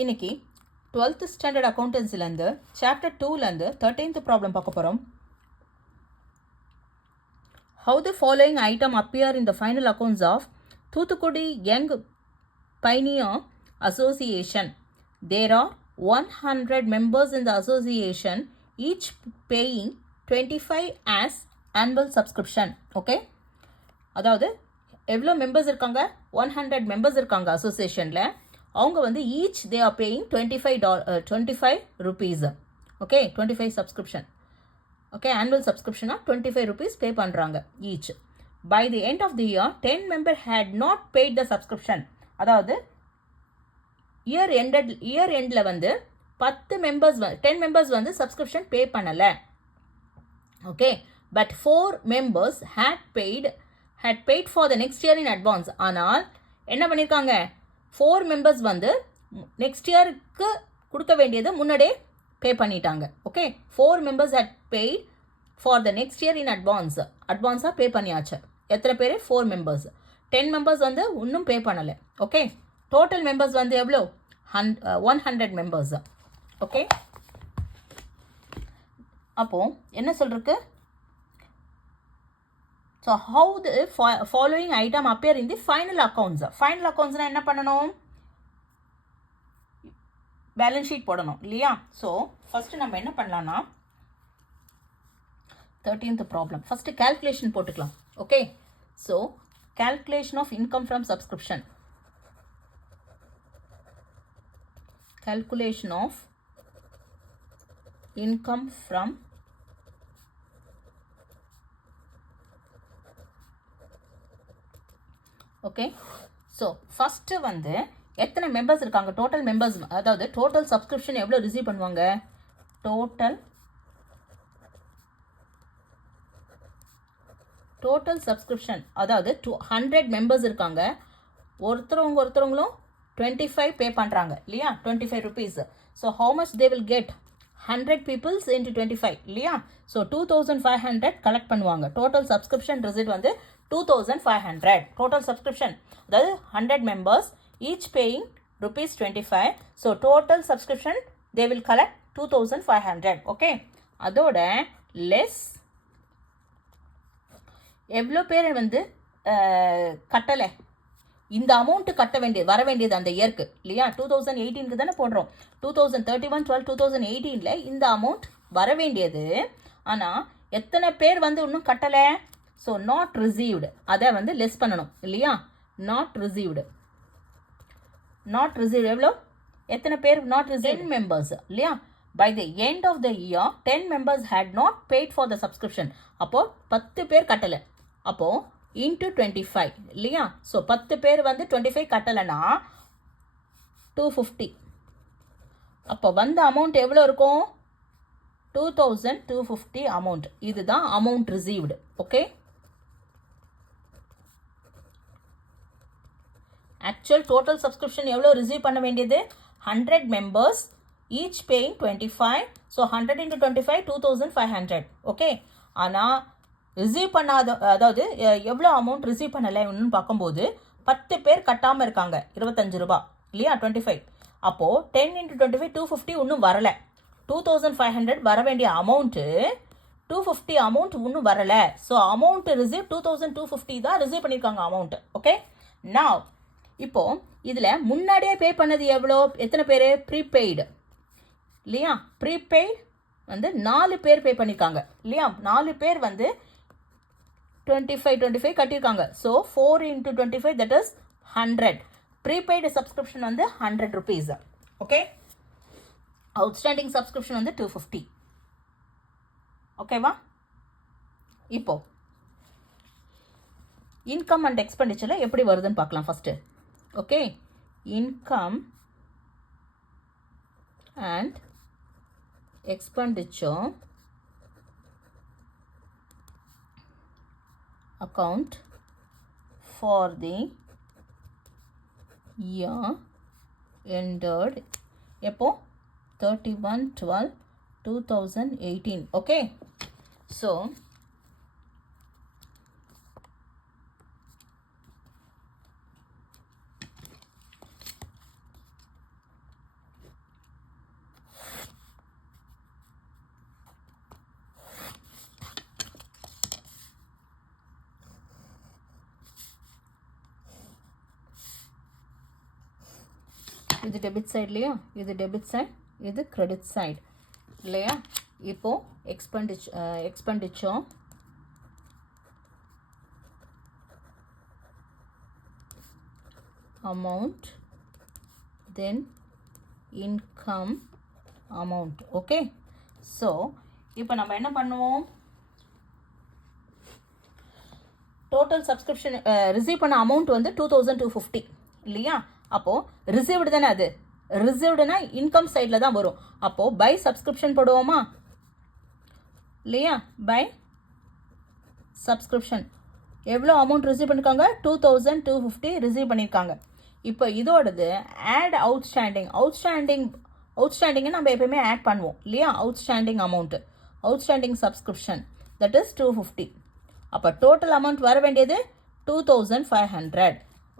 இன்னைக்கு 12th standard அக்கௌண்டன்சிலேருந்து chapter 2லேருந்து 13th ப்ராப்ளம் பார்க்க போகிறோம். How the following item appear in the final accounts of Thuthukudi Young Pioneer Association? There are 100 members in the association, each paying 25 as annual subscription. Okay? அதாவது எவ்வளோ members இருக்காங்க? 100 members இருக்காங்க அசோசியேஷனில். அவங்க வந்து each they are paying $25 rupees. Okay, 25 subscription. Okay, annual சப்ஸ்கிரிப்ஷனாக 25 rupees pay பண்ணுறாங்க each. By the end of the year 10 member had not paid the subscription. அதாவது இயர் எண்டில் வந்து 10 மெம்பர்ஸ் வந்து சப்ஸ்கிரிப்ஷன் பே பண்ணலை. Okay, but 4 members had paid for the next year in advance. ஆனால் என்ன பண்ணியிருக்காங்க? 4 members வந்து நெக்ஸ்ட் இயருக்கு கொடுக்க வேண்டியது முன்னாடியே பே பண்ணிட்டாங்க. Okay, 4 members had paid for the next year in advance. அட்வான்ஸாக பே பண்ணியாச்சு. எத்தனை பேர்? 4 members. 10 members வந்து இன்னும் பே பண்ணலை. ஓகே, டோட்டல் மெம்பர்ஸ் வந்து எவ்வளோ? 100 members. ஓகே, அப்போது என்ன சொல்றதுக்கு? So how the following item appear in the final accounts? Final accounts என்ன பண்ணணும்? பேலன்ஸ் ஷீட் போடணும் இல்லையா? ஸோ ஃபஸ்ட்டு நம்ம என்ன பண்ணலாம்னா 13th ப்ராப்ளம் ஃபஸ்ட்டு கேல்குலேஷன் போட்டுக்கலாம். Okay, so calculation of income from subscription. Calculation of income from okay, so first வந்து எத்தனை மெம்பர்ஸ் இருக்காங்க? டோட்டல் மெம்பர்ஸ், அதாவது டோட்டல் சப்ஸ்கிரிப்ஷன் எவ்வளோ ரிசீவ் பண்ணுவாங்க? டோட்டல் சப்ஸ்கிரிப்ஷன் அதாவது 100 மெம்பர்ஸ் இருக்காங்க. ஒருத்தவங்களும் 25 பே பண்ணுறாங்க இல்லையா? 25 rupees. So how much they will get? 100 peoples into 25 இல்லையா? ஸோ 2500 கலெக்ட் பண்ணுவாங்க. டோட்டல் சப்ஸ்கிரிப்ஷன் ரிசிட் வந்து 2500. டோட்டல் சப்ஸ்கிரிப்ஷன் அதாவது 100 members each paying ₹25. So total subscription they will collect 2500. Okay, அதோட லெஸ் எவ்வளோ பேர் வந்து கட்டலை? இந்த அமௌண்ட்டு வர வேண்டியது அந்த இயர்க்கு இல்லையா? 2018க்கு தானே போடுறோம். 2031-12-2018 இந்த அமௌண்ட் வர வேண்டியது. ஆனால் எத்தனை பேர் வந்து இன்னும் கட்டலை? ஸோ நாட் ரிசீவ்டு, அதை வந்து லெஸ் பண்ணணும் இல்லையா? நாட் ரிசீவ்டு எவ்வளோ? எத்தனை பேர் நாட் ரிசீவ்? 10 members இல்லையா? By the end of the year 10 members had not paid for the subscription. அப்போது 10 பேர் கட்டலை. அப்போது இன்ட்டு 25 இல்லையா? ஸோ 10 பேர் வந்து 25 கட்டலைன்னா 250. அப்போ வந்த அமௌண்ட் எவ்வளோ இருக்கும்? 2250 அமௌண்ட். இதுதான் amount received. Okay, actual total subscription எவ்வளோ ரிசீவ் பண்ண வேண்டியது? 100 members each paying 25. So 100 into 25 2500. Okay, ஆனால் ரிசீவ் பண்ணாத, அதாவது எவ்வளோ அமௌண்ட் ரிசீவ் பண்ணலைன்னு பார்க்கும்போது 10 பேர் கட்டாமல் இருக்காங்க. ₹25 இல்லையா? 25. அப்போது 10 into 25 250 இன்னும் வரலை. 2500 வர வேண்டிய அமௌண்ட்டு 250 அமௌண்ட் இன்னும் வரலை. ஸோ அமௌண்ட் ரிசீவ் 2250 தான் ரிசீவ் பண்ணியிருக்காங்க அமௌண்ட்டு. ஓகே, நான் இப்போது இதில் முன்னாடியே பே பண்ணது எவ்வளோ? எத்தனை பேர்? ப்ரீபெய்டு இல்லையா? ப்ரீபெய்டு வந்து 4 பேர் பே பண்ணியிருக்காங்க இல்லையா? 4 பேர் வந்து 25 கட்டியிருக்காங்க. So 4 into 25 that is 100. Prepaid subscription வந்து ₹100. ஓகே, அவுட்ஸ்டாண்டிங் சப்ஸ்கிரிப்ஷன் வந்து 250. ஓகேவா? இப்போ இன்கம் அண்ட் எக்ஸ்பெண்டிச்சரில் எப்படி வருதுன்னு பார்க்கலாம் first. Okay, income and expenditure account for the year ended எப்போ? 31/12/2018. okay, so இது டெபிட் சைட் இல்லையா, இது டெபிட் சைட், இது கிரெடிட் சைட் இல்லையா. இப்போது expenditure amount, then income amount. Okay, so இப்போ நம்ம என்ன பண்ணுவோம், டோட்டல் சப்ஸ்கிரிப்ஷன் ரிசீவ் பண்ண அமௌண்ட் வந்து 2250 இல்லையா. அப்போது ரிசீவ்டு தானே, அது ரிசீவ்டுனா இன்கம் சைடில் தான் வரும். அப்போது பை சப்ஸ்கிரிப்ஷன் போடுவோமா இல்லையா. பை சப்ஸ்கிரிப்ஷன் எவ்வளோ அமௌண்ட் ரிசீவ் பண்ணியிருக்காங்க, 2250 ரிசீவ் பண்ணியிருக்காங்க. இப்போ இதோடது ஆட் அவுட்ஸ்டாண்டிங்கை நம்ம எப்பயுமே ஆட் பண்ணுவோம் இல்லையா. Outstanding amount, outstanding subscription, that is 250. அப்போ டோட்டல் அமௌண்ட் வர வேண்டியது 2500.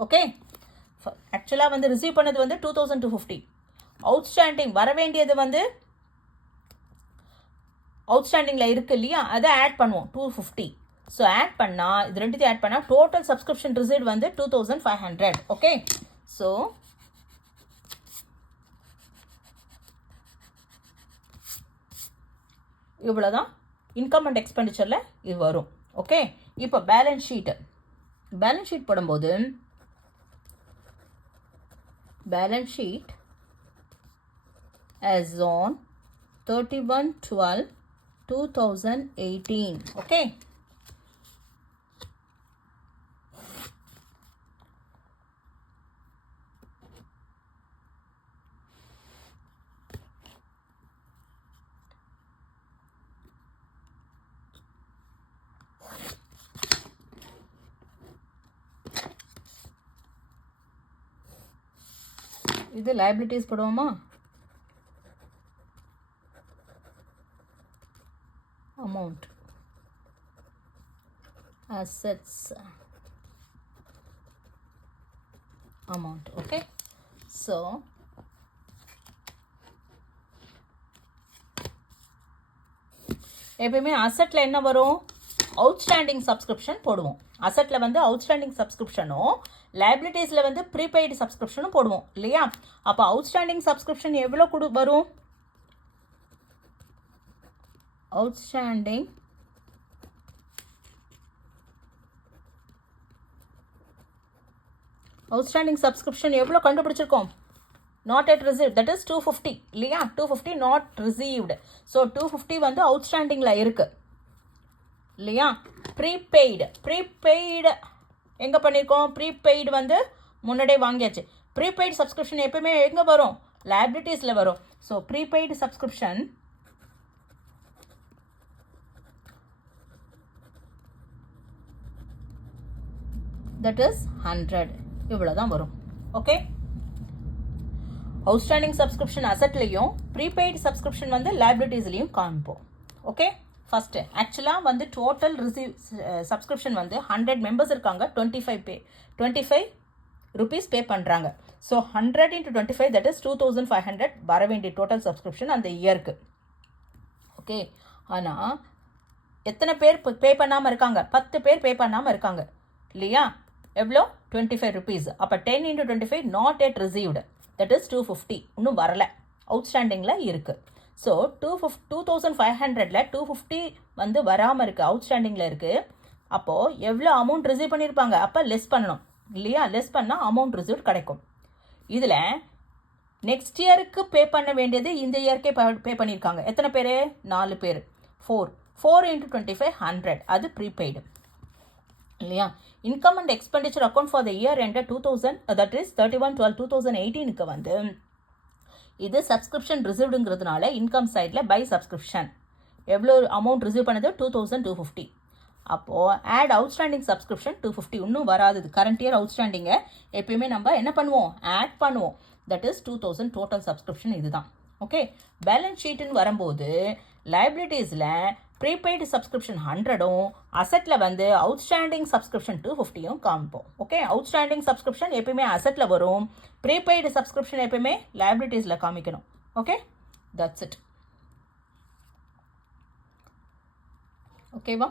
ஓகே, ஆக்சுவலாக வந்து ரிசீவ் பண்ணது வந்து 2250, அவுட்ஸ்டாண்டிங் வர வேண்டியது வந்து அவுட்ஸ்டாண்டிங்கில் இருக்குது இல்லையா, அதை ஆட் பண்ணுவோம் 250. ஸோ ஆட் பண்ணால், இது ரெண்டுத்தையும் ஆட் பண்ணால் டோட்டல் சப்ஸ்கிரிப்ஷன் ரிசீவ் வந்து 2500. ஓகே, ஸோ இவ்வளோ தான் இன்கம் அண்ட் எக்ஸ்பெண்டிச்சரில் இது வரும். ஓகே, இப்போ பேலன்ஸ் ஷீட் போடும்போது balance sheet as on 31/12/2018. Okay, இது லைபிலிட்டிஸ் போடுவோமா, amount, assets amount. Okay, so எப்பயுமே அசெட்டில் என்ன வரும், அவுட்ஸ்டாண்டிங் சப்ஸ்கிரிப்ஷன் போடுவோம். அசெட்டில் வந்து அவுட்ஸ்டாண்டிங் சப்ஸ்கிரிப்ஷனும் லைபிலிட்டிஸில் வந்து ப்ரீபெய்டு சப்ஸ்கிரிப்ஷனும் போடுவோம் இல்லையா. அப்போ அவுட்ஸ்டாண்டிங் சப்ஸ்கிரிப்ஷன் எவ்வளோ வரும், அவுட்ஸ்டாண்டிங் சப்ஸ்கிரிப்ஷன் எவ்வளோ கண்டுபிடிச்சிருக்கோம், not yet received, that is 250 இல்லையா. 250 நாட் ரிசீவ்டு. ஸோ 250 வந்து அவுட்ஸ்டாண்டிங்கில் இருக்குது இல்லையா. ப்ரீபெய்டு எங்கே பண்ணியிருக்கோம், ப்ரீபெய்டு வந்து முன்னாடியே வாங்கியாச்சு. ப்ரீபெய்டு சப்ஸ்கிரிப்ஷன் எப்பயுமே எங்கே வரும், லைபிலிட்டிஸில் வரும். So prepaid subscription that is 100, இவ்வளோ தான் வரும். ஓகே, அவுட்ஸ்டாண்டிங் சப்ஸ்கிரிப்ஷன் அசெட்லையும் ப்ரீபெய்டு சப்ஸ்கிரிப்ஷன் வந்து லைபிலிட்டிஸ்லையும் காமிப்போம். ஓகே, ஃபஸ்ட்டு ஆக்சுவலாக வந்து டோட்டல் சப்ஸ்கிரிப்ஷன் வந்து 100 மெம்பர்ஸ் இருக்காங்க, 25 rupees பே பண்ணுறாங்க. ஸோ 100 × 25 தட் இஸ் 2500 வர வேண்டிய டோட்டல் சப்ஸ்கிரிப்ஷன் அந்த இயருக்கு. ஓகே, ஆனால் எத்தனை பேர் பே பண்ணாமல் இருக்காங்க, 10 பேர் பே பண்ணாமல் இருக்காங்க இல்லையா. எவ்வளோ, 25 rupees. அப்போ 10 × 25 not yet received, that is 250, இன்னும் வரலை, அவுட்ஸ்டாண்டிங்கில் இருக்குது. ஸோ 2500ல் 250 வந்து வராமல் இருக்குது, அவுட்ஸ்டாண்டிங்கில் இருக்குது. அப்போது எவ்வளோ அமௌண்ட் ரிசீவ் பண்ணியிருப்பாங்க, அப்போ லெஸ் பண்ணணும் இல்லையா. லெஸ் பண்ணால் அமௌண்ட் ரிசீவ் கிடைக்கும். இதில் நெக்ஸ்ட் இயருக்கு பே பண்ண வேண்டியது இந்த இயர்க்கே பே பண்ணியிருக்காங்க. எத்தனை பேர், 4 பேர். 4 × 25 100, அது ப்ரீபெய்டு இல்லையா. Income and expenditure account for the year end 2000, that is 31/12/2018க்கு வந்து இது சப்ஸ்கிரிப்ஷன் ரிசீவ்டுங்கிறதுனால இன்கம் சைடில் பை சப்ஸ்கிரிப்ஷன் எவ்வளோ அமௌண்ட் ரிசீவ் பண்ணது, 2250. அப்போது ஆட் அவுட்ஸ்டாண்டிங் சப்ஸ்கிரிப்ஷன் 250, இன்னும் வராது. கரண்ட் இயர் அவுட்ஸ்டாண்டிங்கை எப்பயுமே நம்ம என்ன பண்ணுவோம், ஆட் பண்ணுவோம். தட் இஸ் 2000 டோட்டல் சப்ஸ்கிரிப்ஷன் இதுதான். ஓகே, பேலன்ஸ் ஷீட்டுன்னு வரும்போது லைபிலிட்டிஸில் ப்ரீபெய்டு சப்ஸ்கிரிப்ஷன் 100ம் அசெட்டில் வந்து அவுட்ஸ்டாண்டிங் சப்ஸ்கிரிப்ஷன் 250யும் காமிப்போம். ஓகே, அவுட்ஸ்டாண்டிங் சப்ஸ்கிரிப்ஷன் எப்பயுமே அசெட்டில் வரும், ப்ரீபெய்டு சப்ஸ்கிரிப்ஷன் எப்பயுமே லைபிலிட்டிஸில் காமிக்கணும். Okay, that's it. ஓகேவா.